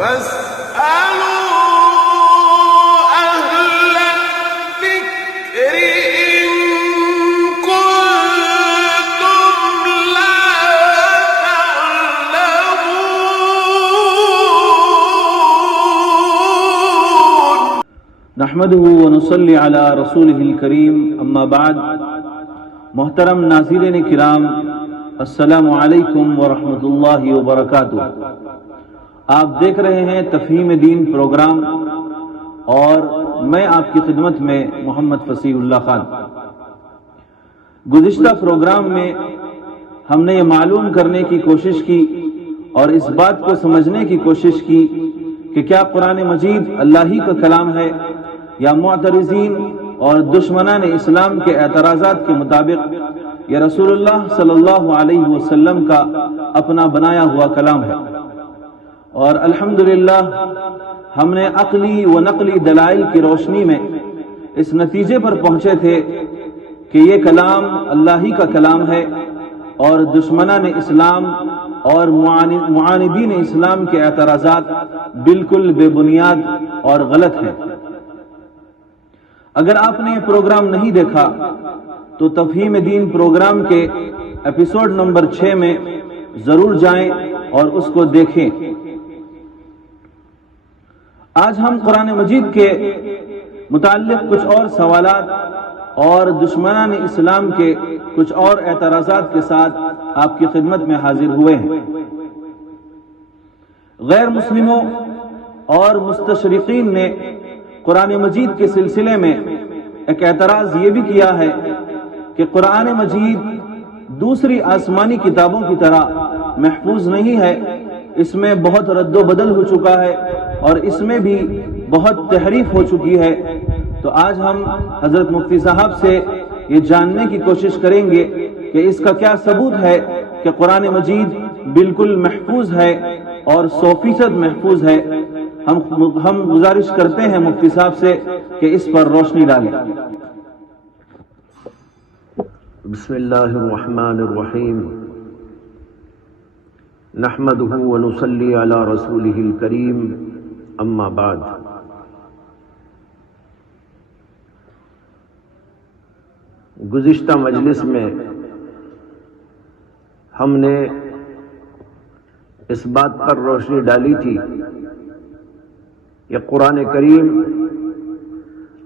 نحمده ونصلي على رسوله الكريم اما بعد. محترم ناظرین کرام، السلام علیکم ورحمۃ اللہ وبرکاتہ. آپ دیکھ رہے ہیں تفہیم دین پروگرام اور میں آپ کی خدمت میں محمد فصیح اللہ خان. گزشتہ پروگرام میں ہم نے یہ معلوم کرنے کی کوشش کی اور اس بات کو سمجھنے کی کوشش کی کہ کیا قرآن مجید اللہ ہی کا کلام ہے یا معترضین اور دشمنان اسلام کے اعتراضات کے مطابق یہ رسول اللہ صلی اللہ علیہ وسلم کا اپنا بنایا ہوا کلام ہے. اور الحمدللہ ہم نے عقلی و نقلی دلائل کی روشنی میں اس نتیجے پر پہنچے تھے کہ یہ کلام اللہ ہی کا کلام ہے اور دشمنان اسلام اور معاندین اسلام کے اعتراضات بالکل بے بنیاد اور غلط ہیں. اگر آپ نے یہ پروگرام نہیں دیکھا تو تفہیم دین پروگرام کے ایپیسوڈ نمبر 6 میں ضرور جائیں اور اس کو دیکھیں. آج ہم قرآن مجید کے متعلق کچھ اور سوالات اور دشمنان اسلام کے کچھ اور اعتراضات کے ساتھ آپ کی خدمت میں حاضر ہوئے ہیں. غیر مسلموں اور مستشرقین نے قرآن مجید کے سلسلے میں ایک اعتراض یہ بھی کیا ہے کہ قرآن مجید دوسری آسمانی کتابوں کی طرح محفوظ نہیں ہے، اس میں بہت رد و بدل ہو چکا ہے اور اس میں بھی بہت تحریف ہو چکی ہے. تو آج ہم حضرت مفتی صاحب سے یہ جاننے کی کوشش کریں گے کہ اس کا کیا ثبوت ہے کہ قرآن مجید بالکل محفوظ ہے اور 100% محفوظ ہے. ہم گزارش کرتے ہیں مفتی صاحب سے کہ اس پر روشنی ڈالیں. بسم اللہ الرحمن الرحیم. نحمده ونصلی علی رسولہ الکریم، اما بعد. گزشتہ مجلس میں ہم نے اس بات پر روشنی ڈالی تھی یہ قرآن کریم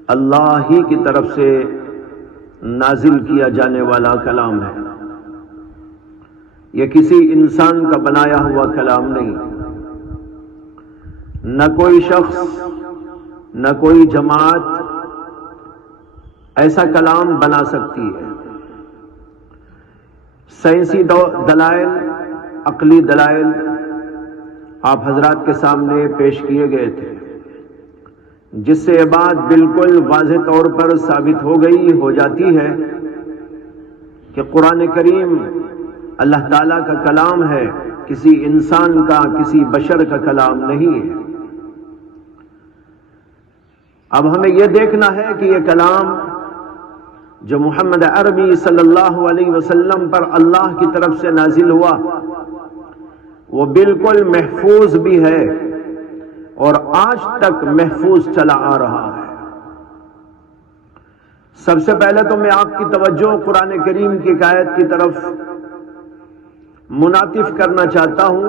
اللہ ہی کی طرف سے نازل کیا جانے والا کلام ہے. یہ کسی انسان کا بنایا ہوا کلام نہیں. نہ کوئی شخص نہ کوئی جماعت ایسا کلام بنا سکتی ہے. سائنسی دلائل، عقلی دلائل آپ حضرات کے سامنے پیش کیے گئے تھے، جس سے یہ بات بالکل واضح طور پر ثابت ہو جاتی ہے کہ قرآن کریم اللہ تعالیٰ کا کلام ہے، کسی انسان کا، کسی بشر کا کلام نہیں ہے. اب ہمیں یہ دیکھنا ہے کہ یہ کلام جو محمد عربی صلی اللہ علیہ وسلم پر اللہ کی طرف سے نازل ہوا وہ بالکل محفوظ بھی ہے اور آج تک محفوظ چلا آ رہا ہے. سب سے پہلے تو میں آپ کی توجہ قرآن کریم کی آیت کی طرف منعطف کرنا چاہتا ہوں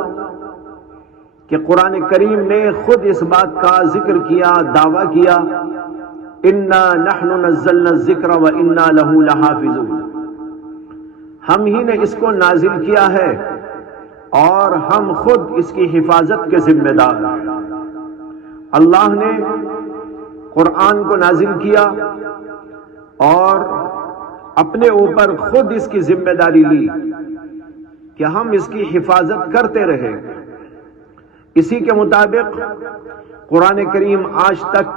کہ قرآن کریم نے خود اس بات کا ذکر کیا، دعویٰ کیا، انا نحن نزلنا الذکر وانا لہ لحافظون. ہم ہی نے اس کو نازل کیا ہے اور ہم خود اس کی حفاظت کے ذمہ دار ہیں. اللہ نے قرآن کو نازل کیا اور اپنے اوپر خود اس کی ذمہ داری لی کہ ہم اس کی حفاظت کرتے رہے. اسی کے مطابق قرآن کریم آج تک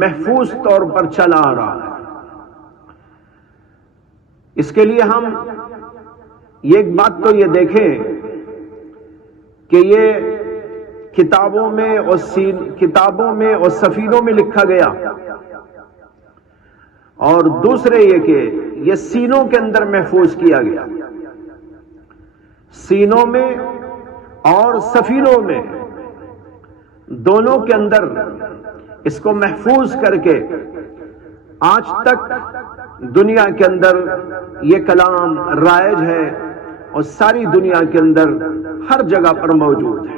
محفوظ طور پر چلا آ رہا ہے. اس کے لیے ہم ایک بات تو یہ دیکھیں کہ یہ کتابوں میں اور سفینوں میں لکھا گیا، اور دوسرے یہ کہ یہ سینوں کے اندر محفوظ کیا گیا. سینوں میں اور سفینوں میں دونوں کے اندر اس کو محفوظ کر کے آج تک دنیا کے اندر یہ کلام رائج ہے اور ساری دنیا کے اندر ہر جگہ پر موجود ہے۔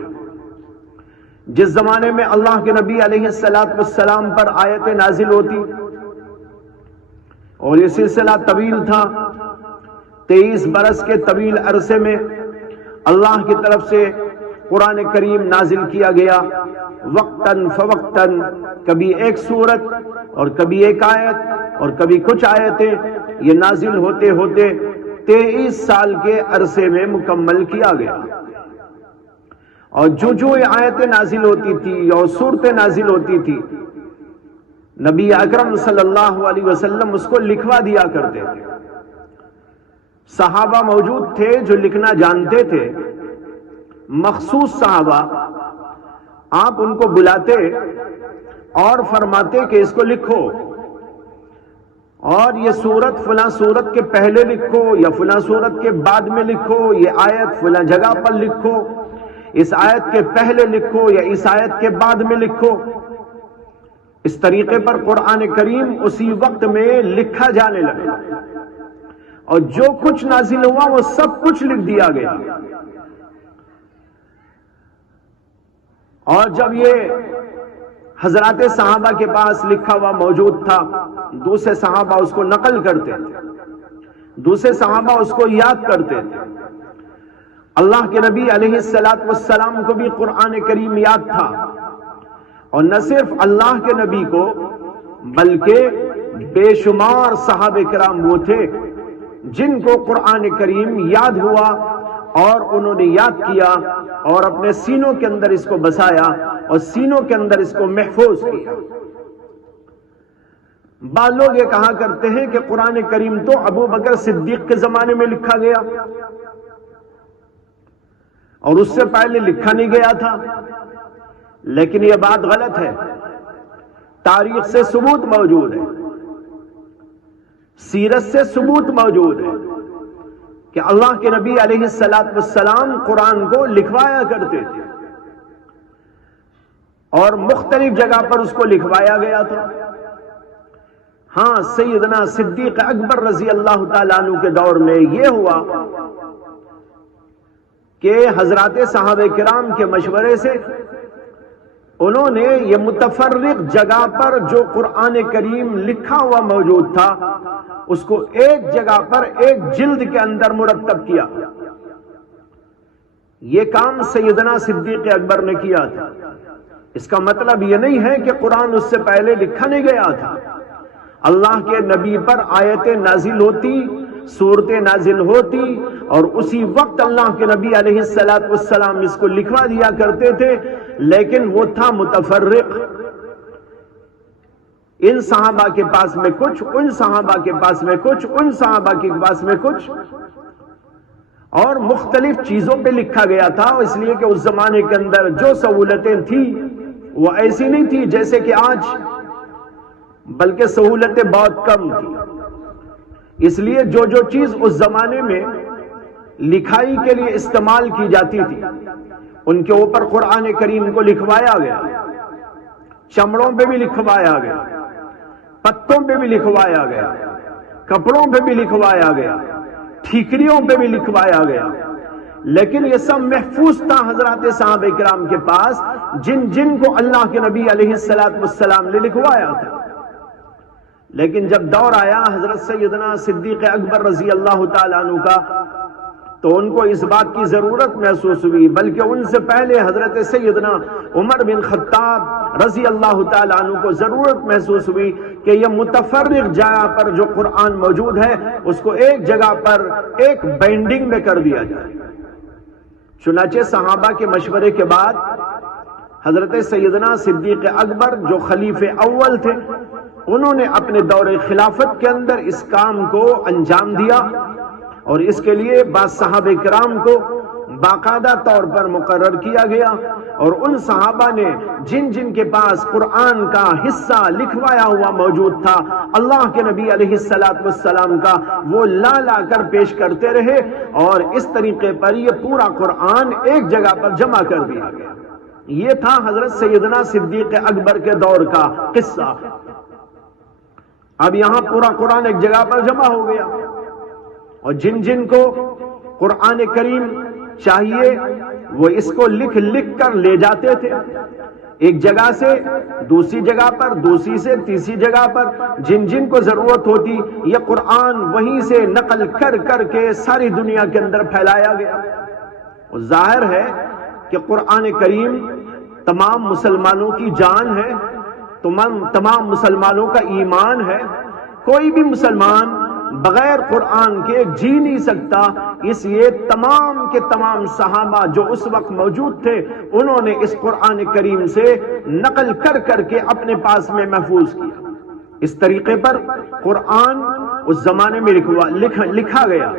جس زمانے میں اللہ کے نبی علیہ السلام پر آیتیں نازل ہوتی اور یہ سلسلہ طویل تھا، 23 برس کے طویل عرصے میں اللہ کی طرف سے قرآن کریم نازل کیا گیا، وقتاً فوقتاً، کبھی ایک سورت اور کبھی ایک آیت اور کبھی کچھ آیتیں، یہ نازل ہوتے ہوتے 23 سال کے عرصے میں مکمل کیا گیا۔ اور جو یہ آیتیں نازل ہوتی تھی اور سورتیں نازل ہوتی تھی، نبی اکرم صلی اللہ علیہ وسلم اس کو لکھوا دیا کرتے تھے۔ صحابہ موجود تھے جو لکھنا جانتے تھے، مخصوص صحابہ، آپ ان کو بلاتے اور فرماتے کہ اس کو لکھو، اور یہ سورت فلاں سورت کے پہلے لکھو یا فلاں سورت کے بعد میں لکھو، یہ آیت فلاں جگہ پر لکھو، اس آیت کے پہلے لکھو یا اس آیت کے بعد میں لکھو۔ اس طریقے پر قرآن کریم اسی وقت میں لکھا جانے لگا، اور جو کچھ نازل ہوا وہ سب کچھ لکھ دیا گیا۔ اور جب یہ حضرات صحابہ کے پاس لکھا ہوا موجود تھا، دوسرے صحابہ اس کو نقل کرتے تھے، دوسرے صحابہ اس کو یاد کرتے تھے۔ اللہ کے نبی علیہ السلام کو بھی قرآن کریم یاد تھا، اور نہ صرف اللہ کے نبی کو بلکہ بے شمار صحابہ کرام وہ تھے جن کو قرآن کریم یاد ہوا اور انہوں نے یاد کیا اور اپنے سینوں کے اندر اس کو بسایا اور سینوں کے اندر اس کو محفوظ کیا۔ بعض لوگ یہ کہا کرتے ہیں کہ قرآن کریم تو ابو بکر صدیق کے زمانے میں لکھا گیا اور اس سے پہلے لکھا نہیں گیا تھا، لیکن یہ بات غلط ہے۔ تاریخ سے ثبوت موجود ہے، سیرت سے ثبوت موجود ہے کہ اللہ کے نبی علیہ السلام قرآن کو لکھوایا کرتے تھے، اور مختلف جگہ پر اس کو لکھوایا گیا تھا۔ ہاں، سیدنا صدیق اکبر رضی اللہ تعالیٰ عنہ کے دور میں یہ ہوا کہ حضرات صحابہ کرام کے مشورے سے انہوں نے یہ متفرق جگہ پر جو قرآن کریم لکھا ہوا موجود تھا اس کو ایک جگہ پر ایک جلد کے اندر مرتب کیا۔ یہ کام سیدنا صدیق اکبر نے کیا تھا۔ اس کا مطلب یہ نہیں ہے کہ قرآن اس سے پہلے لکھا نہیں گیا تھا۔ اللہ کے نبی پر آیتیں نازل ہوتی، سورتیں نازل ہوتی، اور اسی وقت اللہ کے نبی علیہ السلام اس کو لکھوا دیا کرتے تھے، لیکن وہ تھا متفرق۔ ان صحابہ کے پاس میں کچھ، ان صحابہ کے پاس میں کچھ، ان صحابہ کے پاس میں کچھ، اور مختلف چیزوں پہ لکھا گیا تھا، اس لیے کہ اس زمانے کے اندر جو سہولتیں تھیں وہ ایسی نہیں تھی جیسے کہ آج، بلکہ سہولتیں بہت کم تھی۔ اس لیے جو چیز اس زمانے میں لکھائی کے لیے استعمال کی جاتی تھی ان کے اوپر قرآن کریم کو لکھوایا گیا، چمڑوں پہ بھی لکھوایا گیا، پتوں پہ بھی لکھوایا گیا، کپڑوں پہ بھی لکھوایا گیا، ٹھیکریوں پہ بھی لکھوایا گیا، لیکن یہ سب محفوظ تھا حضرات صحابہ کرام کے پاس، جن کو اللہ کے نبی علیہ السلام نے لکھوایا تھا۔ لیکن جب دور آیا حضرت سیدنا صدیق اکبر رضی اللہ تعالیٰ عنہ کا، تو ان کو اس بات کی ضرورت محسوس ہوئی، بلکہ ان سے پہلے حضرت سیدنا عمر بن خطاب رضی اللہ تعالیٰ عنہ کو ضرورت محسوس ہوئی کہ یہ متفرق جگہ پر جو قرآن موجود ہے اس کو ایک جگہ پر ایک بائنڈنگ میں کر دیا جائے۔ چنانچہ صحابہ کے مشورے کے بعد حضرت سیدنا صدیق اکبر جو خلیفہ اول تھے، انہوں نے اپنے دور خلافت کے اندر اس کام کو انجام دیا، اور اس کے لیے بعض صحابہ کرام کو باقاعدہ طور پر مقرر کیا گیا، اور ان صحابہ نے جن کے پاس قرآن کا حصہ لکھوایا ہوا موجود تھا اللہ کے نبی علیہ السلام کا، وہ لا کر پیش کرتے رہے، اور اس طریقے پر یہ پورا قرآن ایک جگہ پر جمع کر دیا گیا۔ یہ تھا حضرت سیدنا صدیق اکبر کے دور کا قصہ۔ اب یہاں پورا قرآن ایک جگہ پر جمع ہو گیا، اور جن جن کو قرآن کریم چاہیے وہ اس کو لکھ لکھ کر لے جاتے تھے، ایک جگہ سے دوسری جگہ پر، دوسری سے تیسری جگہ پر، جن جن کو ضرورت ہوتی یہ قرآن وہیں سے نقل کر کر کے ساری دنیا کے اندر پھیلایا گیا۔ اور ظاہر ہے کہ قرآن کریم تمام مسلمانوں کی جان ہے، تمام مسلمانوں کا ایمان ہے، کوئی بھی مسلمان بغیر قرآن کے جی نہیں سکتا، اس لیے تمام کے تمام صحابہ جو اس وقت موجود تھے انہوں نے اس قرآن کریم سے نقل کر کر کے اپنے پاس میں محفوظ کیا۔ اس طریقے پر قرآن اس زمانے میں لکھا گیا،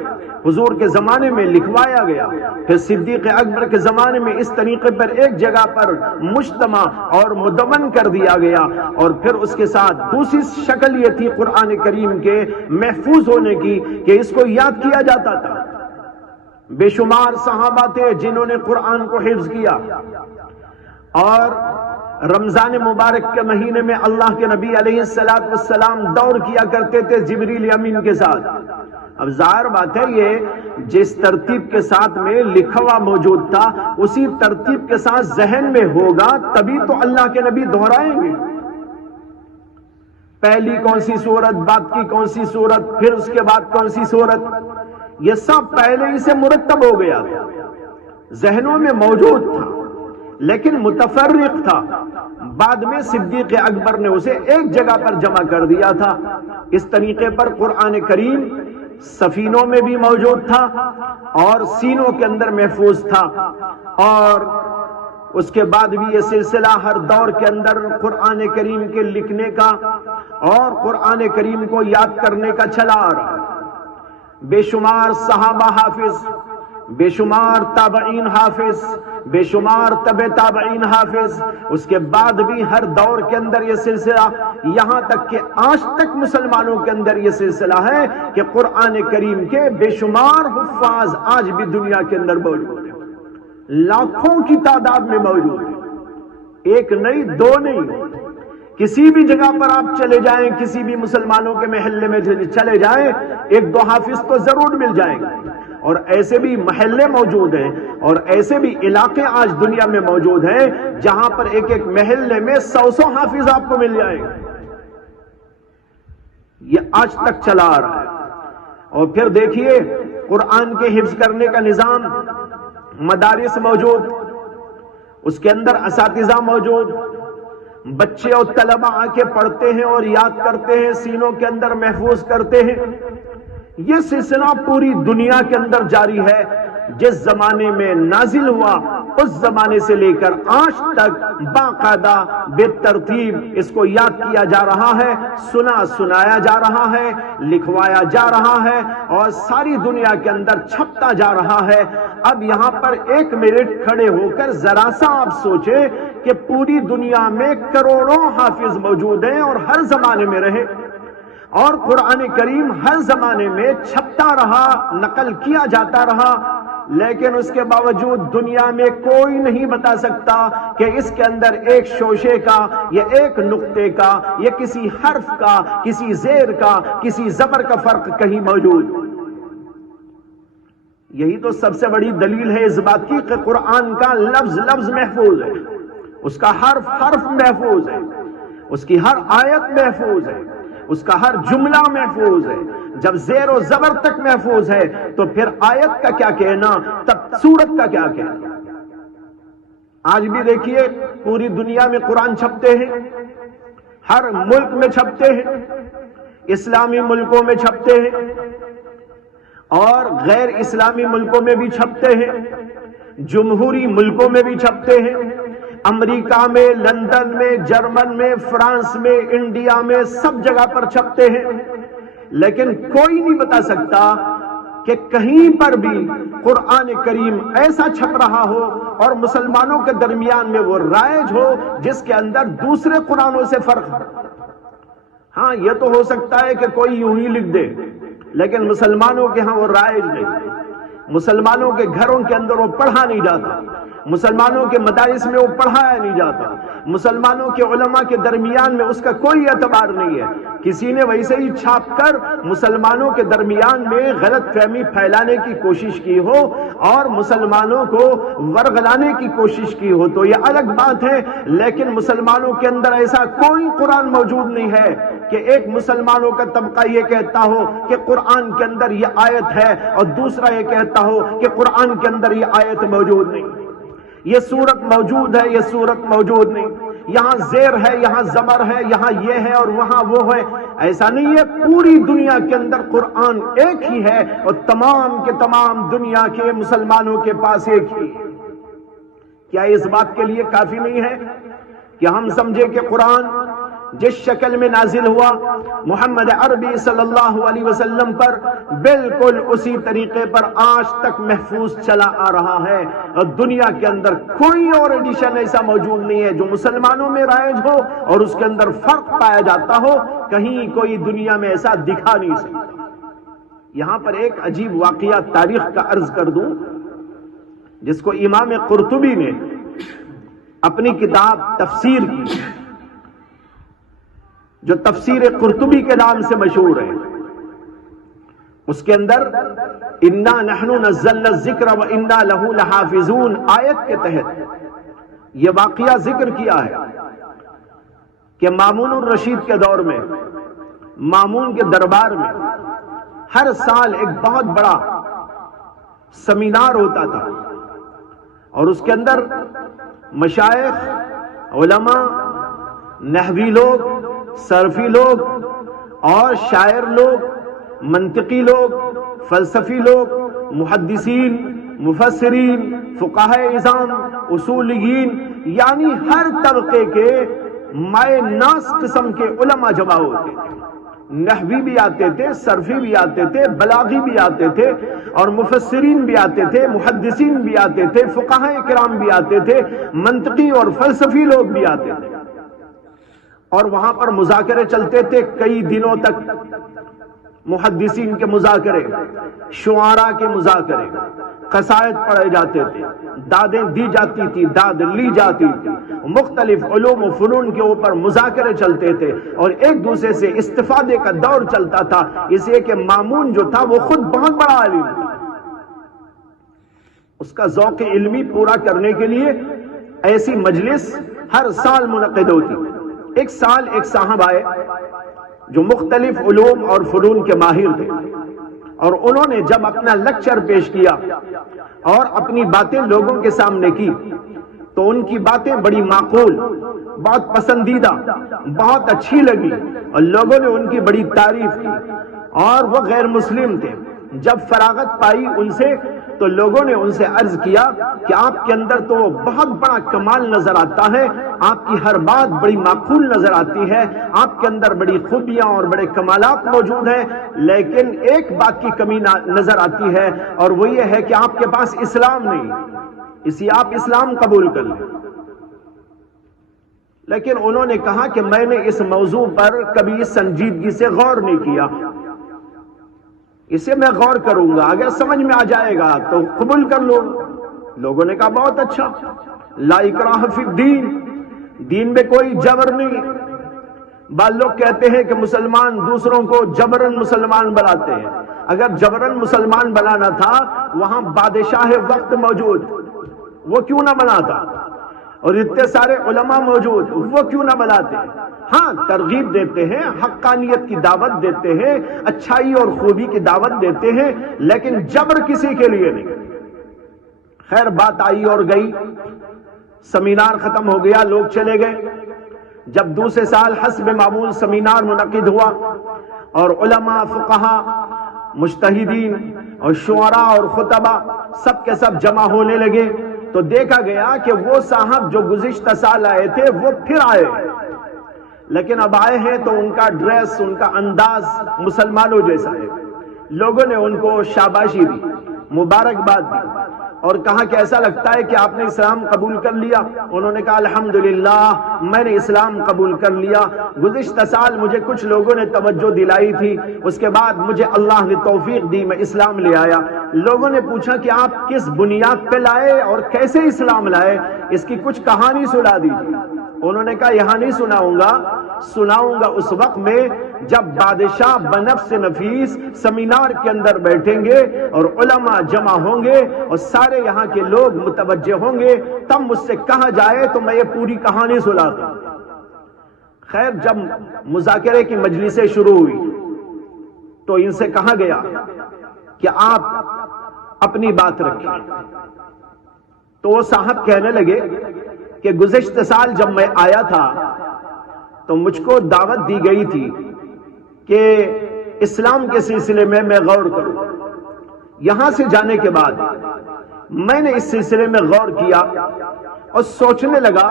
حضور کے زمانے میں لکھوایا گیا، پھر صدیق اکبر کے زمانے میں اس طریقے پر ایک جگہ پر مجتمع اور مدون کر دیا گیا، اور پھر اس کے ساتھ دوسری شکل یہ تھی قرآن کریم کے محفوظ ہونے کی کہ اس کو یاد کیا جاتا تھا۔ بے شمار صحابہ تھے جنہوں نے قرآن کو حفظ کیا، اور رمضان مبارک کے مہینے میں اللہ کے نبی علیہ السلام دور کیا کرتے تھے جبریل امین کے ساتھ۔ اب ظاہر بات ہے یہ جس ترتیب کے ساتھ میں لکھا ہوا موجود تھا اسی ترتیب کے ساتھ ذہن میں ہوگا تبھی تو اللہ کے نبی دہرائیں گے۔ پہلی کون سی سورت، بعد کی کون سی سورت، پھر اس کے بعد کون سی سورت، یہ سب پہلے ہی سے مرتب ہو گیا تھا، ذہنوں میں موجود تھا لیکن متفرق تھا۔ بعد میں صدیق اکبر نے اسے ایک جگہ پر جمع کر دیا تھا۔ اس طریقے پر قرآن کریم سفینوں میں بھی موجود تھا اور سینوں کے اندر محفوظ تھا، اور اس کے بعد بھی یہ سلسلہ ہر دور کے اندر قرآن کریم کے لکھنے کا اور قرآن کریم کو یاد کرنے کا چلا آ رہا ہے۔ بے شمار صحابہ حافظ، بے شمار تابعین حافظ، بے شمار تبع تابعین حافظ، اس کے بعد بھی ہر دور کے اندر یہ سلسلہ، یہاں تک کہ آج تک مسلمانوں کے اندر یہ سلسلہ ہے کہ قرآن کریم کے بے شمار حفاظ آج بھی دنیا کے اندر موجود ہیں، لاکھوں کی تعداد میں موجود ہیں، ایک نہیں دو نہیں، کسی بھی جگہ پر آپ چلے جائیں، کسی بھی مسلمانوں کے محلے میں چلے جائیں، ایک دو حافظ تو ضرور مل جائیں گے، اور ایسے بھی محلے موجود ہیں اور ایسے بھی علاقے آج دنیا میں موجود ہیں جہاں پر ایک ایک محلے میں 100 حافظ آپ کو مل جائیں گے۔ یہ آج تک چلا آ رہا ہے۔ اور پھر دیکھیے قرآن کے حفظ کرنے کا نظام، مدارس موجود، اس کے اندر اساتذہ موجود، بچے اور طلبہ آ کے پڑھتے ہیں اور یاد کرتے ہیں، سینوں کے اندر محفوظ کرتے ہیں۔ یہ سلسلہ پوری دنیا کے اندر جاری ہے، جس زمانے میں نازل ہوا اس زمانے سے لے کر آج تک باقاعدہ بے ترتیب اس کو یاد کیا جا رہا ہے، سنایا جا رہا ہے، لکھوایا جا رہا ہے، اور ساری دنیا کے اندر چھپتا جا رہا ہے۔ اب یہاں پر ایک منٹ کھڑے ہو کر ذرا سا آپ سوچیں کہ پوری دنیا میں کروڑوں حافظ موجود ہیں اور ہر زمانے میں رہے، اور قرآن کریم ہر زمانے میں چھپتا رہا، نقل کیا جاتا رہا، لیکن اس کے باوجود دنیا میں کوئی نہیں بتا سکتا کہ اس کے اندر ایک شوشے کا یا ایک نقطے کا یا کسی حرف کا، کسی زیر کا، کسی زبر کا فرق کہیں موجود۔ یہی تو سب سے بڑی دلیل ہے اس بات کی کہ قرآن کا لفظ لفظ محفوظ ہے، اس کا حرف حرف محفوظ ہے، اس کی ہر آیت محفوظ ہے، اس کا ہر جملہ محفوظ ہے۔ جب زیر و زبر تک محفوظ ہے تو پھر آیت کا کیا کہنا، تب سورت کا کیا کہنا۔ آج بھی دیکھیے پوری دنیا میں قرآن چھپتے ہیں، ہر ملک میں چھپتے ہیں، اسلامی ملکوں میں چھپتے ہیں اور غیر اسلامی ملکوں میں بھی چھپتے ہیں، جمہوری ملکوں میں بھی چھپتے ہیں، امریکہ میں، لندن میں، جرمن میں، فرانس میں، انڈیا میں، سب جگہ پر چھپتے ہیں، لیکن کوئی نہیں بتا سکتا کہ کہیں پر بھی قرآن کریم ایسا چھپ رہا ہو اور مسلمانوں کے درمیان میں وہ رائج ہو جس کے اندر دوسرے قرآنوں سے فرق ہو۔ ہاں یہ تو ہو سکتا ہے کہ کوئی یوں ہی لکھ دے، لیکن مسلمانوں کے ہاں وہ رائج نہیں، مسلمانوں کے گھروں کے اندر وہ پڑھا نہیں جاتا، مسلمانوں کے مدارس میں وہ پڑھایا نہیں جاتا، مسلمانوں کے علماء کے درمیان میں اس کا کوئی اعتبار نہیں ہے۔ کسی نے ویسے ہی چھاپ کر مسلمانوں کے درمیان میں غلط فہمی پھیلانے کی کوشش کی ہو اور مسلمانوں کو ورغلانے کی کوشش کی ہو تو یہ الگ بات ہے، لیکن مسلمانوں کے اندر ایسا کوئی قرآن موجود نہیں ہے کہ ایک مسلمانوں کا طبقہ یہ کہتا ہو کہ قرآن کے اندر یہ آیت ہے اور دوسرا یہ کہتا ہو کہ قرآن کے اندر یہ آیت موجود نہیں، یہ صورت موجود ہے، یہ صورت موجود نہیں، یہاں زیر ہے، یہاں زبر ہے، یہاں یہ ہے اور وہاں وہ ہے، ایسا نہیں ہے۔ پوری دنیا کے اندر قرآن ایک ہی ہے اور تمام کے تمام دنیا کے مسلمانوں کے پاس ایک ہی ہے۔ کیا اس بات کے لیے کافی نہیں ہے کہ ہم سمجھے کہ قرآن جس شکل میں نازل ہوا محمد عربی صلی اللہ علیہ وسلم پر بالکل اسی طریقے پر آج تک محفوظ چلا آ رہا ہے، اور دنیا کے اندر کوئی اور ایڈیشن ایسا موجود نہیں ہے جو مسلمانوں میں رائج ہو اور اس کے اندر فرق پایا جاتا ہو، کہیں کوئی دنیا میں ایسا دکھا نہیں سکتا۔ یہاں پر ایک عجیب واقعہ تاریخ کا عرض کر دوں جس کو امام قرطبی نے اپنی کتاب تفسیر کی، جو تفسیر قرطبی کے نام سے مشہور ہے، اس کے اندر انا نحن نزلنا الذکر وانا لہ لحافظون آیت کے تحت یہ واقعہ ذکر کیا ہے کہ مامون الرشید کے دور میں مامون کے دربار میں ہر سال ایک بہت بڑا سیمینار ہوتا تھا، اور اس کے اندر مشائخ، علماء، نحوی لوگ، صرفی لوگ اور شاعر لوگ، منطقی لوگ، فلسفی لوگ، محدثین، مفسرین، فقہاء اعظام، اصولیین، یعنی ہر طبقے کے مائع ناس قسم کے علماء جمع ہوتے تھے۔ نحوی بھی آتے تھے، صرفی بھی آتے تھے، بلاغی بھی آتے تھے، اور مفسرین بھی آتے تھے، محدثین بھی آتے تھے، فقہاء کرام بھی آتے تھے، منطقی اور فلسفی لوگ بھی آتے تھے، اور وہاں پر مذاکرے چلتے تھے کئی دنوں تک۔ محدثین کے مذاکرے، شعراء کے مذاکرے، قصائد پڑھے جاتے تھے، دادیں دی جاتی تھی، داد لی جاتی تھی، مختلف علوم و فنون کے اوپر مذاکرے چلتے تھے، اور ایک دوسرے سے استفادے کا دور چلتا تھا، اس لیے کہ مامون جو تھا وہ خود بہت بڑا عالم تھا۔ اس کا ذوق علمی پورا کرنے کے لیے ایسی مجلس ہر سال منعقد ہوتی۔ ایک سال ایک صاحب آئے جو مختلف علوم اور فنون کے ماہر تھے، اور انہوں نے جب اپنا لیکچر پیش کیا اور اپنی باتیں لوگوں کے سامنے کی تو ان کی باتیں بڑی معقول، بہت پسندیدہ، بہت اچھی لگی، اور لوگوں نے ان کی بڑی تعریف کی، اور وہ غیر مسلم تھے۔ جب فراغت پائی ان سے تو لوگوں نے ان سے عرض کیا کہ آپ کے اندر تو بہت بڑا کمال نظر آتا ہے، آپ کی ہر بات بڑی معقول نظر آتی ہے، آپ کے اندر بڑی خوبیاں اور بڑے کمالات موجود ہیں، لیکن ایک بات کی کمی نظر آتی ہے، اور وہ یہ ہے کہ آپ کے پاس اسلام نہیں، اسی آپ اسلام قبول کر لیں۔ لیکن انہوں نے کہا کہ میں نے اس موضوع پر کبھی سنجیدگی سے غور نہیں کیا، اسے میں غور کروں گا، اگر سمجھ میں آ جائے گا تو قبول کر لوں۔ لوگوں نے کہا بہت اچھا، لا اکراہ فی الدین، دین میں کوئی جبر نہیں۔ بعض لوگ کہتے ہیں کہ مسلمان دوسروں کو جبرن مسلمان بناتے ہیں، اگر جبرن مسلمان بنانا تھا وہاں بادشاہ وقت موجود، وہ کیوں نہ بناتا، اور اتنے سارے علماء موجود، وہ کیوں نہ بناتے۔ ہاں ترغیب دیتے ہیں، حقانیت کی دعوت دیتے ہیں، اچھائی اور خوبی کی دعوت دیتے ہیں، لیکن جبر کسی کے لیے نہیں۔ خیر بات آئی اور گئی، سیمینار ختم ہو گیا، لوگ چلے گئے۔ جب دوسرے سال حسب معمول سیمینار منعقد ہوا اور علماء، فقہا، مجتہدین اور شعراء اور خطبہ سب کے سب جمع ہونے لگے تو دیکھا گیا کہ وہ صاحب جو گزشتہ سال آئے تھے وہ پھر آئے، لیکن اب آئے ہیں تو ان کا ڈریس، ان کا انداز مسلمانوں جیسا ہے۔ لوگوں نے ان کو شاباشی دی، مبارکباد دی، اور کہا کہ ایسا لگتا ہے کہ آپ نے اسلام قبول کر لیا؟ انہوں نے کہا الحمدللہ میں نے اسلام قبول کر لیا، گزشتہ سال مجھے کچھ لوگوں نے توجہ دلائی تھی، اس کے بعد مجھے اللہ نے توفیق دی، میں اسلام لے آیا۔ لوگوں نے پوچھا کہ آپ کس بنیاد پہ لائے اور کیسے اسلام لائے، اس کی کچھ کہانی سنا دیجیے۔ انہوں نے کہا یہاں نہیں سناؤں گا اس وقت میں جب بادشاہ بنفس نفیس سیمینار کے اندر بیٹھیں گے اور علماء جمع ہوں گے اور سارے یہاں کے لوگ متوجہ ہوں گے، تب مجھ سے کہا جائے تو میں یہ پوری کہانی سناتا ہوں۔ خیر، جب مذاکرے کی مجلسیں شروع ہوئی تو ان سے کہا گیا کہ آپ اپنی بات رکھیں۔ تو وہ صاحب کہنے لگے کہ گزشتہ سال جب میں آیا تھا تو مجھ کو دعوت دی گئی تھی کہ اسلام کے سلسلے میں غور کروں۔ یہاں سے جانے کے بعد میں نے اس سلسلے میں غور کیا اور سوچنے لگا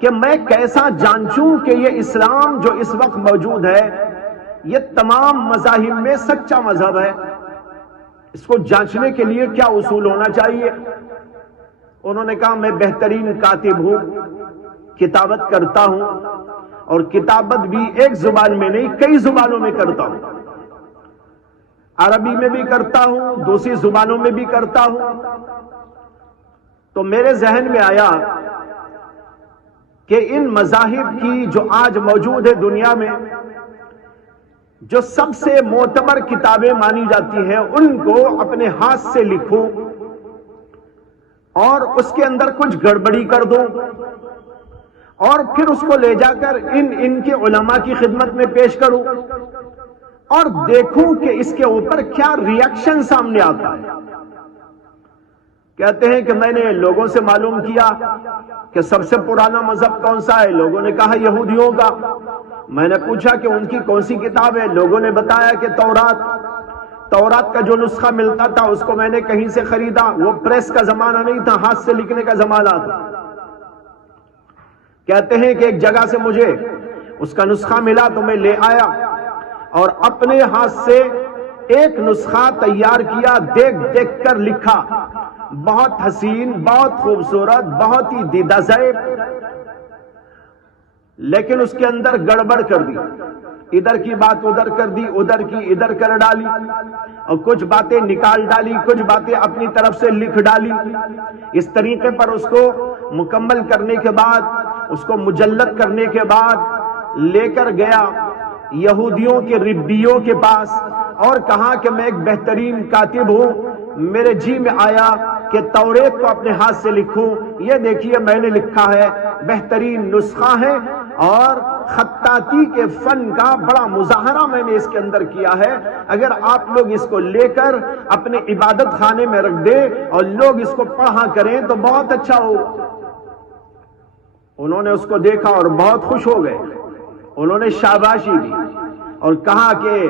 کہ میں کیسا جانچوں کہ یہ اسلام جو اس وقت موجود ہے یہ تمام مذاہب میں سچا مذہب ہے، اس کو جانچنے کے لیے کیا اصول ہونا چاہیے؟ انہوں نے کہا میں بہترین کاتب ہوں، کتابت کرتا ہوں، اور کتابت بھی ایک زبان میں نہیں کئی زبانوں میں کرتا ہوں، عربی میں بھی کرتا ہوں، دوسری زبانوں میں بھی کرتا ہوں۔ تو میرے ذہن میں آیا کہ ان مذاہب کی جو آج موجود ہے دنیا میں، جو سب سے معتبر کتابیں مانی جاتی ہیں، ان کو اپنے ہاتھ سے لکھوں اور اس کے اندر کچھ گڑبڑی کر دوں اور پھر اس کو لے جا کر ان کے علماء کی خدمت میں پیش کروں اور دیکھوں کہ اس کے اوپر کیا ری ایکشن سامنے آتا ہے۔ کہتے ہیں کہ میں نے لوگوں سے معلوم کیا کہ سب سے پرانا مذہب کون سا ہے، لوگوں نے کہا یہودیوں کا۔ میں نے پوچھا کہ ان کی کون سی کتاب ہے، لوگوں نے بتایا کہ تورات کا جو نسخہ ملتا تھا اس کو میں نے کہیں سے خریدا، وہ پریس کا زمانہ نہیں تھا، ہاتھ سے لکھنے کا زمانہ تھا۔ کہتے ہیں کہ ایک جگہ سے مجھے اس کا نسخہ ملا تو میں لے آیا اور اپنے ہاتھ سے ایک نسخہ تیار کیا، دیکھ کر لکھا، بہت حسین، بہت خوبصورت، بہت ہی دیدہ زیب، لیکن اس کے اندر گڑبڑ کر دی، ادھر کی بات ادھر کر دی، ادھر کی ادھر کر ڈالی، اور کچھ باتیں نکال ڈالی، کچھ باتیں اپنی طرف سے لکھ ڈالی۔ اس طریقے پر اس کو مکمل کرنے کے بعد، اس کو مجلد کرنے کے بعد لے کر گیا یہودیوں کے ربیوں کے پاس اور کہا کہ میں ایک بہترین کاتب ہوں، میرے جی میں آیا کہ توریت کو اپنے ہاتھ سے لکھوں، یہ دیکھیے میں نے لکھا ہے، بہترین نسخہ ہے اور خطاطی کے فن کا بڑا مظاہرہ میں نے اس کے اندر کیا ہے، اگر آپ لوگ اس کو لے کر اپنے عبادت خانے میں رکھ دیں اور لوگ اس کو پڑھا کریں تو بہت اچھا ہو۔ انہوں نے اس کو دیکھا اور بہت خوش ہو گئے، انہوں نے شاباشی دی اور کہا کہ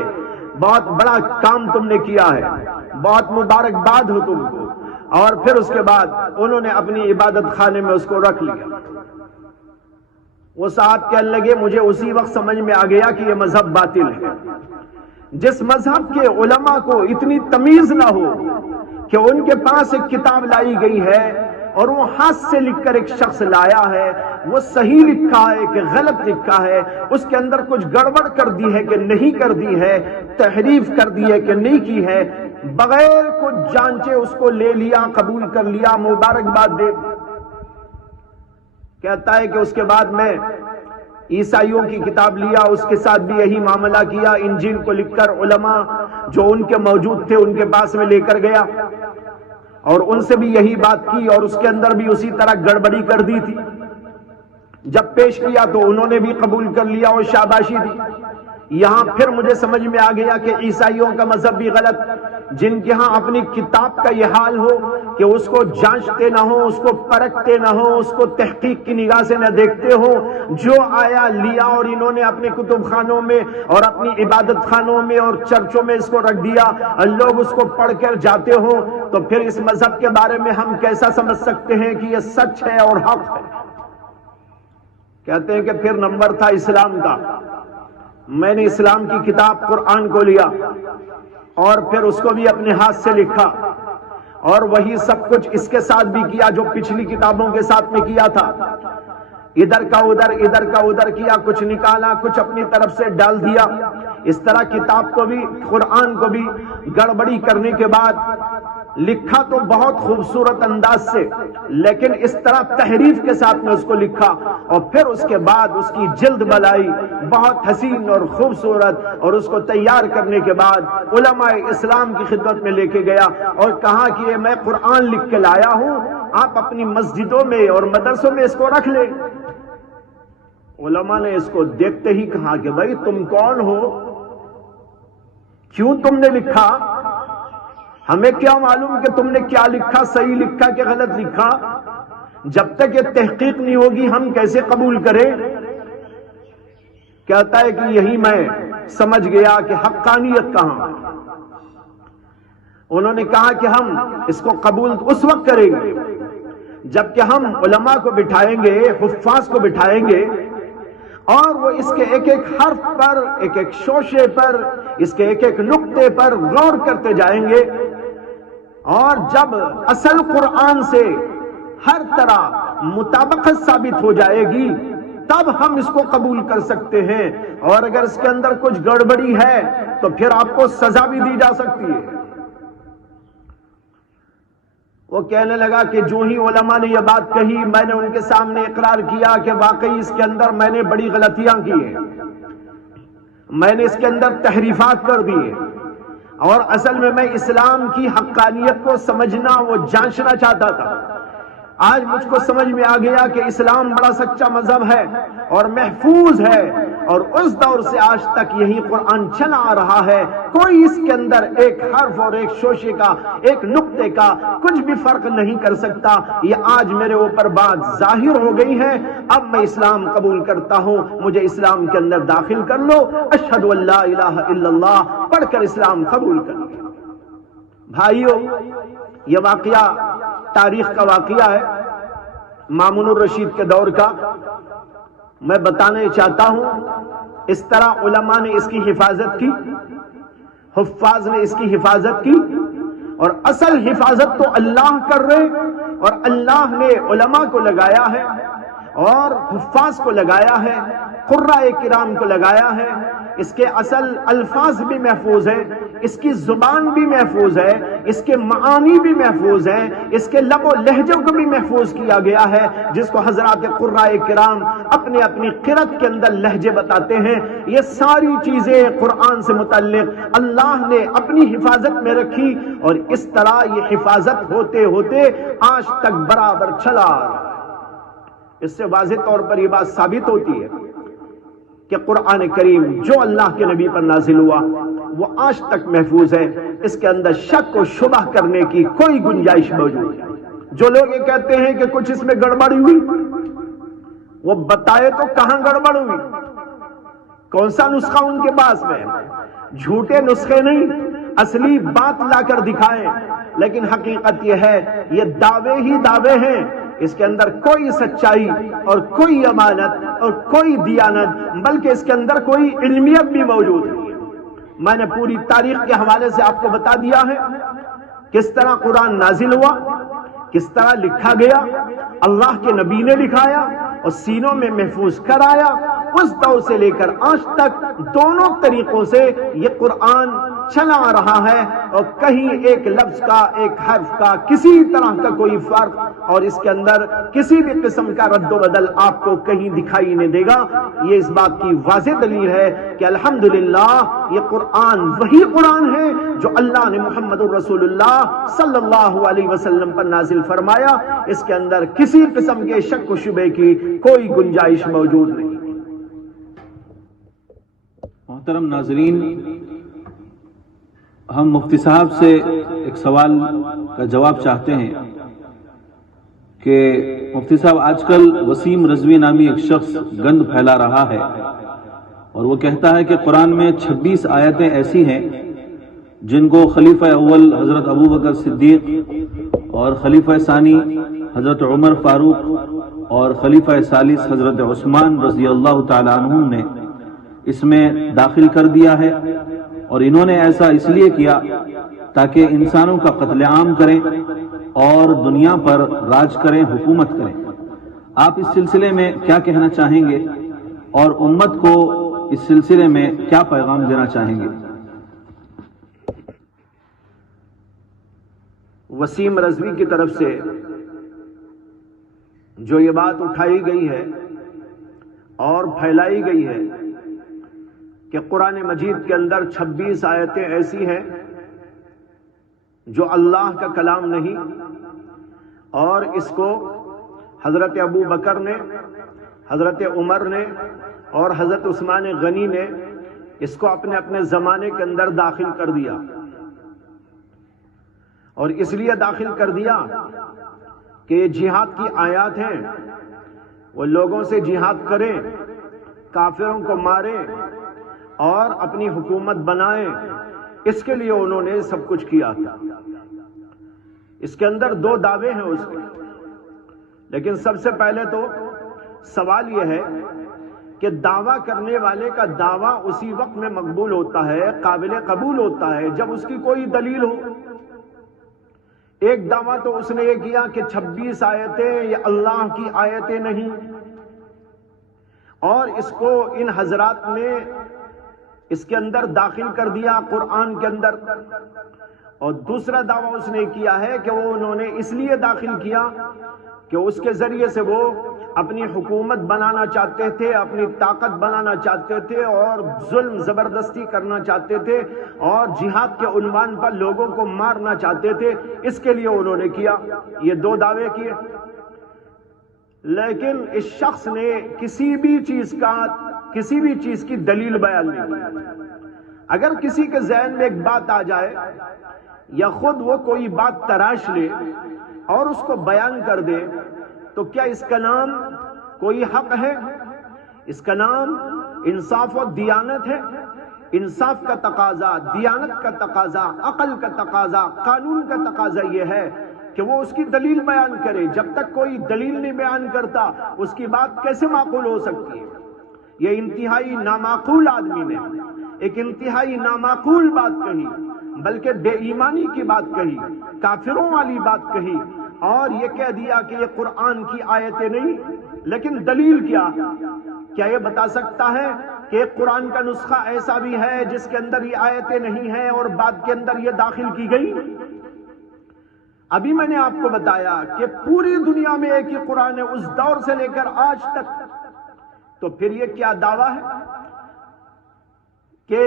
بہت بڑا کام تم نے کیا ہے، بہت مبارکباد ہو تم کو، اور پھر اس کے بعد انہوں نے اپنی عبادت خانے میں اس کو رکھ لیا۔ وہ صاحب کہنے لگے مجھے اسی وقت سمجھ میں آ گیا کہ یہ مذہب باطل ہے۔ جس مذہب کے علماء کو اتنی تمیز نہ ہو کہ ان کے پاس ایک کتاب لائی گئی ہے اور وہ ہاتھ سے لکھ کر ایک شخص لایا ہے، وہ صحیح لکھا ہے کہ غلط لکھا ہے، اس کے اندر کچھ گڑبڑ کر دی ہے کہ نہیں کر دی ہے، تحریف کر دی ہے کہ نہیں کی ہے، بغیر کچھ جانچے اس کو لے لیا، قبول کر لیا، مبارکباد دے۔ کہتا ہے کہ اس کے بعد میں عیسائیوں کی کتاب لیا، اس کے ساتھ بھی یہی معاملہ کیا، انجیل کو لکھ کر علماء جو ان کے موجود تھے ان کے پاس میں لے کر گیا اور ان سے بھی یہی بات کی اور اس کے اندر بھی اسی طرح گڑبڑی کر دی تھی۔ جب پیش کیا تو انہوں نے بھی قبول کر لیا اور شاباشی دی۔ یہاں پھر مجھے سمجھ میں آ گیا کہ عیسائیوں کا مذہب بھی غلط، جن کے ہاں اپنی کتاب کا یہ حال ہو کہ اس کو جانچتے نہ ہو، اس کو پرکھتے نہ ہو، اس کو تحقیق کی نگاہ سے نہ دیکھتے ہو، جو آیا لیا اور انہوں نے اپنے کتب خانوں میں اور اپنی عبادت خانوں میں اور چرچوں میں اس کو رکھ دیا اور لوگ اس کو پڑھ کر جاتے ہو، تو پھر اس مذہب کے بارے میں ہم کیسا سمجھ سکتے ہیں کہ یہ سچ ہے اور حق ہے؟ کہتے ہیں کہ پھر نمبر تھا اسلام کا، میں نے اسلام کی کتاب قرآن کو لیا اور پھر اس کو بھی اپنے ہاتھ سے لکھا اور وہی سب کچھ اس کے ساتھ بھی کیا جو پچھلی کتابوں کے ساتھ میں کیا تھا. ادھر کا ادھر کیا, کچھ نکالا, کچھ اپنی طرف سے ڈال دیا. اس طرح کتاب کو بھی, قرآن کو بھی گڑبڑی کرنے کے بعد لکھا تو بہت خوبصورت انداز سے, لیکن اس طرح تحریف کے ساتھ میں اس کو لکھا, اور پھر اس کے بعد اس کی جلد بنائی بہت حسین اور خوبصورت, اور اس کو تیار کرنے کے بعد علماء اسلام کی خدمت میں لے کے گیا اور کہا کہ یہ میں قرآن لکھ کے لایا ہوں, آپ اپنی مسجدوں میں اور مدرسوں میں اس کو رکھ لیں. علماء نے اس کو دیکھتے ہی کہا کہ بھائی تم کون ہو, کیوں تم نے لکھا, ہمیں کیا معلوم کہ تم نے کیا لکھا, صحیح لکھا کہ غلط لکھا, جب تک یہ تحقیق نہیں ہوگی ہم کیسے قبول کریں. کہتا ہے کہ یہی میں سمجھ گیا کہ حقانیت کہاں. انہوں نے کہا کہ ہم اس کو قبول اس وقت کریں گے جبکہ ہم علماء کو بٹھائیں گے, حفاظ کو بٹھائیں گے, اور وہ اس کے ایک ایک حرف پر, ایک ایک شوشے پر, اس کے ایک ایک نقطے پر غور کرتے جائیں گے, اور جب اصل قرآن سے ہر طرح مطابقت ثابت ہو جائے گی تب ہم اس کو قبول کر سکتے ہیں, اور اگر اس کے اندر کچھ گڑبڑی ہے تو پھر آپ کو سزا بھی دی جا سکتی ہے. وہ کہنے لگا کہ جو ہی علماء نے یہ بات کہی میں نے ان کے سامنے اقرار کیا کہ واقعی اس کے اندر میں نے بڑی غلطیاں کی ہیں, میں نے اس کے اندر تحریفات کر دی ہیں, اور اصل میں اسلام کی حقانیت کو سمجھنا, وہ جانچنا چاہتا تھا. آج مجھ کو سمجھ میں آ گیا کہ اسلام بڑا سچا مذہب ہے اور محفوظ ہے, اور اس دور سے آج تک یہی قرآن چلا آ رہا ہے. کوئی اس کے اندر ایک حرف اور ایک شوشے کا, ایک نقطے کا کچھ بھی فرق نہیں کر سکتا. یہ آج میرے اوپر بات ظاہر ہو گئی ہے, اب میں اسلام قبول کرتا ہوں, مجھے اسلام کے اندر داخل کر لو. اشہد ان لا الہ الا اللہ پڑھ کر اسلام قبول کر لو. بھائیو, یہ واقعہ تاریخ کا واقعہ ہے, مامون الرشید کے دور کا. میں بتانا چاہتا ہوں اس طرح علماء نے اس کی حفاظت کی, حفاظ نے اس کی حفاظت کی, اور اصل حفاظت تو اللہ کر رہے, اور اللہ نے علماء کو لگایا ہے اور حفاظ کو لگایا ہے, قراء کرام کو لگایا ہے. اس کے اصل الفاظ بھی محفوظ ہیں, اس کی زبان بھی محفوظ ہے, اس کے معانی بھی محفوظ ہیں, اس کے لب و لہجوں کو بھی محفوظ کیا گیا ہے, جس کو حضرات قراء کرام اپنے اپنی قرأت کے اندر لہجے بتاتے ہیں. یہ ساری چیزیں قرآن سے متعلق اللہ نے اپنی حفاظت میں رکھی, اور اس طرح یہ حفاظت ہوتے ہوتے آج تک برابر چلا آ رہا ہے. اس سے واضح طور پر یہ بات ثابت ہوتی ہے کہ قرآن کریم جو اللہ کے نبی پر نازل ہوا وہ آج تک محفوظ ہے, اس کے اندر شک و شبہ کرنے کی کوئی گنجائش موجود ہے. جو لوگ یہ کہتے ہیں کہ کچھ اس میں گڑبڑ ہوئی, وہ بتائے تو کہاں گڑبڑ ہوئی, کون سا نسخہ ان کے پاس میں. جھوٹے نسخے نہیں, اصلی بات لا کر دکھائیں. لیکن حقیقت یہ ہے یہ دعوے ہی دعوے ہیں, اس کے اندر کوئی سچائی اور کوئی امانت اور کوئی دیانت, بلکہ اس کے اندر کوئی علمیت بھی موجود نہیں ہے. میں نے پوری تاریخ کے حوالے سے آپ کو بتا دیا ہے کس طرح قرآن نازل ہوا, کس طرح لکھا گیا, اللہ کے نبی نے لکھایا اور سینوں میں محفوظ کرایا. اس دور سے لے کر آج تک دونوں طریقوں سے یہ قرآن چلا آ رہا ہے, اور کہیں ایک لفظ کا, ایک حرف کا کسی طرح کا کوئی فرق, اور اس کے اندر کسی بھی قسم کا رد و بدل آپ کو کہیں دکھائی نہیں دے گا. یہ اس بات کی واضح دلیل ہے کہ الحمدللہ یہ قرآن وہی قرآن ہے جو اللہ نے محمد الرسول اللہ صلی اللہ علیہ وسلم پر نازل فرمایا. اس کے اندر کسی قسم کے شک و شبے کی کوئی گنجائش موجود نہیں. محترم ناظرین, ہم مفتی صاحب سے ایک سوال کا جواب چاہتے ہیں کہ مفتی صاحب آج کل وسیم رضوی نامی ایک شخص گند پھیلا رہا ہے, اور وہ کہتا ہے کہ قرآن میں 26 آیتیں ایسی ہیں جن کو خلیفہ اول حضرت ابو بکر صدیق اور خلیفہ ثانی حضرت عمر فاروق اور خلیفہ ثالث حضرت عثمان رضی اللہ تعالی عنہ نے اس میں داخل کر دیا ہے, اور انہوں نے ایسا اس لیے کیا تاکہ انسانوں کا قتل عام کریں اور دنیا پر راج کریں، حکومت کریں۔ آپ اس سلسلے میں کیا کہنا چاہیں گے اور امت کو اس سلسلے میں کیا پیغام دینا چاہیں گے؟ وسیم رضوی کی طرف سے جو یہ بات اٹھائی گئی ہے اور پھیلائی گئی ہے کہ قرآن مجید کے اندر 26 آیتیں ایسی ہیں جو اللہ کا کلام نہیں، اور اس کو حضرت ابو بکر نے، حضرت عمر نے اور حضرت عثمان غنی نے اس کو اپنے اپنے زمانے کے اندر داخل کر دیا، اور اس لیے داخل کر دیا کہ یہ جہاد کی آیات ہیں، وہ لوگوں سے جہاد کریں، کافروں کو ماریں اور اپنی حکومت بنائیں۔ اس کے لیے انہوں نے سب کچھ کیا تھا۔ اس کے اندر 2 دعوے ہیں اس کے، لیکن سب سے پہلے تو سوال یہ ہے کہ دعویٰ کرنے والے کا دعویٰ اسی وقت میں مقبول ہوتا ہے، قابل قبول ہوتا ہے، جب اس کی کوئی دلیل ہو۔ ایک دعویٰ تو اس نے یہ کیا کہ 26 آیتیں یہ اللہ کی آیتیں نہیں، اور اس کو ان حضرات نے اس کے اندر داخل کر دیا قرآن کے اندر۔ اور دوسرا دعویٰ اس نے کیا ہے کہ وہ انہوں نے اس لیے داخل کیا کہ اس کے ذریعے سے وہ اپنی حکومت بنانا چاہتے تھے، اپنی طاقت بنانا چاہتے تھے، اور ظلم زبردستی کرنا چاہتے تھے، اور جہاد کے عنوان پر لوگوں کو مارنا چاہتے تھے۔ اس کے لیے انہوں نے کیا، یہ 2 دعوے کیے۔ لیکن اس شخص نے کسی بھی چیز کی دلیل بیان نہیں کی۔ اگر کسی کے ذہن میں ایک بات آ جائے یا خود وہ کوئی بات تراش لے اور اس کو بیان کر دے، تو کیا اس کا نام کوئی حق ہے؟ اس کا نام انصاف و دیانت ہے؟ انصاف کا تقاضا، دیانت کا تقاضا، عقل کا تقاضا، قانون کا تقاضا یہ ہے کہ وہ اس کی دلیل بیان کرے۔ جب تک کوئی دلیل نہیں بیان کرتا، اس کی بات کیسے معقول ہو سکتی ہے؟ یہ انتہائی نامعقول آدمی نے ایک انتہائی نامعقول بات کہی، بلکہ بے ایمانی کی بات کہی، کافروں والی بات کہی، اور یہ کہہ دیا کہ یہ قرآن کی آیتیں نہیں۔ لیکن دلیل کیا یہ بتا سکتا ہے کہ ایک قرآن کا نسخہ ایسا بھی ہے جس کے اندر یہ آیتیں نہیں ہیں اور بعد کے اندر یہ داخل کی گئی؟ ابھی میں نے آپ کو بتایا کہ پوری دنیا میں ایک ہی قرآن ہے، اس دور سے لے کر آج تک۔ تو پھر یہ کیا دعویٰ ہے کہ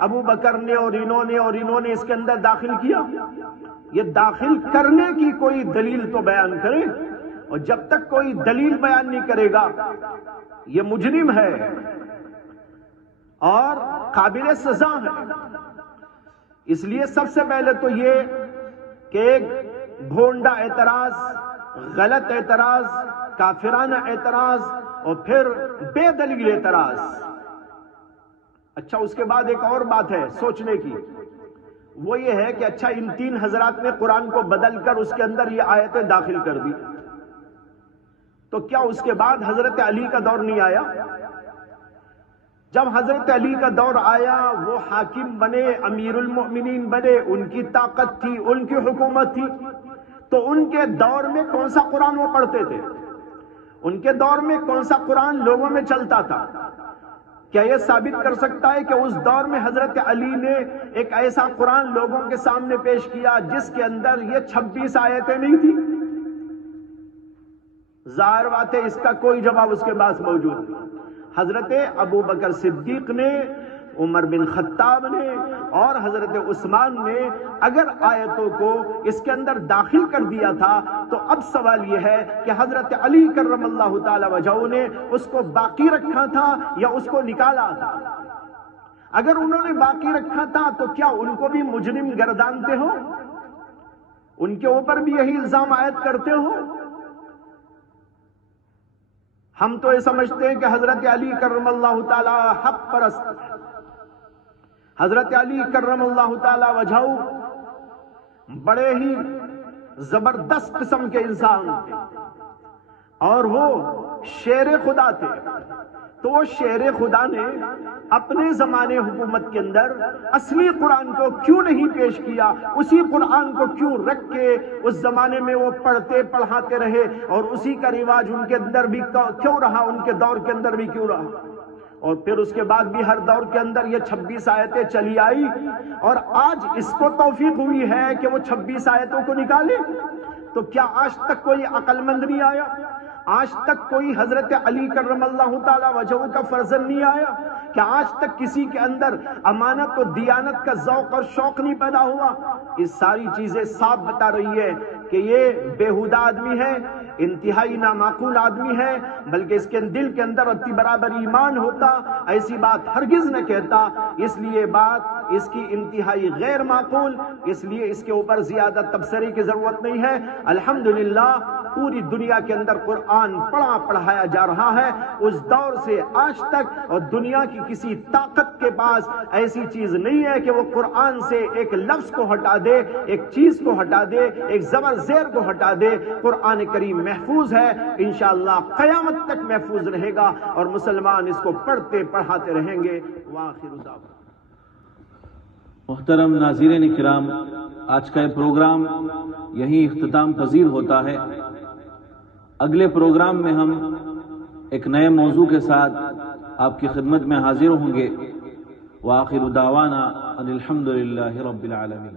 ابو بکر نے اور انہوں نے اس کے اندر داخل کیا؟ یہ داخل کرنے کی کوئی دلیل تو بیان کرے، اور جب تک کوئی دلیل بیان نہیں کرے گا یہ مجرم ہے اور قابل سزا ہے۔ اس لیے سب سے پہلے تو یہ کہ ایک بھونڈا اعتراض، غلط اعتراض، کافرانہ اعتراض، اور پھر بے دلیل اعتراض۔ اچھا، اس کے بعد ایک اور بات ہے سوچنے کی، وہ یہ ہے کہ اچھا ان 3 حضرات نے قرآن کو بدل کر اس کے اندر یہ آیتیں داخل کر دی، تو کیا اس کے بعد حضرت علی کا دور نہیں آیا؟ جب حضرت علی کا دور آیا، وہ حاکم بنے، امیر المؤمنین بنے، ان کی طاقت تھی، ان کی حکومت تھی، تو ان کے دور میں کون سا قرآن وہ پڑھتے تھے؟ ان کے دور میں کون سا قرآن لوگوں میں چلتا تھا؟ کیا یہ ثابت کر سکتا ہے کہ اس دور میں حضرت علی نے ایک ایسا قرآن لوگوں کے سامنے پیش کیا جس کے اندر یہ 26 آیتیں نہیں تھی؟ ظاہر بات ہے اس کا کوئی جواب اس کے پاس موجود نہیں۔ حضرت ابو بکر صدیق نے، عمر بن خطاب نے اور حضرت عثمان نے اگر آیتوں کو اس کے اندر داخل کر دیا تھا، تو اب سوال یہ ہے کہ حضرت علی کرم اللہ تعالی وجہہ نے اس کو باقی رکھا تھا یا اس کو نکالا تھا؟ اگر انہوں نے باقی رکھا تھا تو کیا ان کو بھی مجرم گردانتے ہو؟ ان کے اوپر بھی یہی الزام عائد کرتے ہو؟ ہم تو یہ سمجھتے ہیں کہ حضرت علی کرم اللہ تعالی حق پرست، حضرت علی کرم اللہ تعالی وجہہ بڑے ہی زبردست قسم کے انسان تھے، اور وہ شیر خدا تھے، تو وہ شیر خدا نے اپنے زمانے حکومت کے اندر اصلی قرآن کو کیوں نہیں پیش کیا؟ اسی قرآن کو کیوں رکھ کے اس زمانے میں وہ پڑھتے پڑھاتے رہے، اور اسی کا رواج ان کے اندر بھی کیوں رہا، ان کے دور کے اندر بھی کیوں رہا؟ اور پھر اس کے بعد بھی ہر دور کے اندر یہ 26 آیتیں چلی آئی، اور آج اس کو توفیق ہوئی ہے کہ وہ 26 آیتوں کو نکالے۔ تو کیا آج تک کوئی عقل مند نہیں آیا؟ آج تک کوئی حضرت علی کرم اللہ تعالی وجہہ کا فرزند نہیں آیا؟ کیا آج تک کسی کے اندر امانت و دیانت کا ذوق اور شوق نہیں پیدا ہوا؟ یہ ساری چیزیں صاف بتا رہی ہے کہ یہ بیہودہ آدمی ہے، انتہائی نامعقول آدمی ہے، بلکہ اس کے دل کے اندر رتی برابر ایمان ہوتا ایسی بات ہرگز نہ کہتا۔ اس لیے بات اس کی انتہائی غیر معقول، اس لیے اس کے اوپر زیادہ تبصرے کی ضرورت نہیں ہے۔ الحمدللہ پوری دنیا کے اندر قرآن پڑھایا جا رہا ہے، اس دور سے آج تک، اور دنیا کی کسی طاقت کے پاس ایسی چیز نہیں ہے کہ وہ قرآن سے ایک لفظ کو ہٹا دے، ایک چیز کو ہٹا دے، ایک زبر زیر کو ہٹا دے۔ قرآن کریم محفوظ ہے، انشاءاللہ قیامت تک محفوظ رہے گا، اور مسلمان اس کو پڑھتے پڑھاتے رہیں گے۔ وآخر دعوانا۔ محترم ناظرین کرام، آج کا یہ پروگرام یہیں اختتام پذیر ہوتا ہے۔ اگلے پروگرام میں ہم ایک نئے موضوع کے ساتھ آپ کی خدمت میں حاضر ہوں گے۔ وآخر دعوانا ان الحمد للہ رب العالمین۔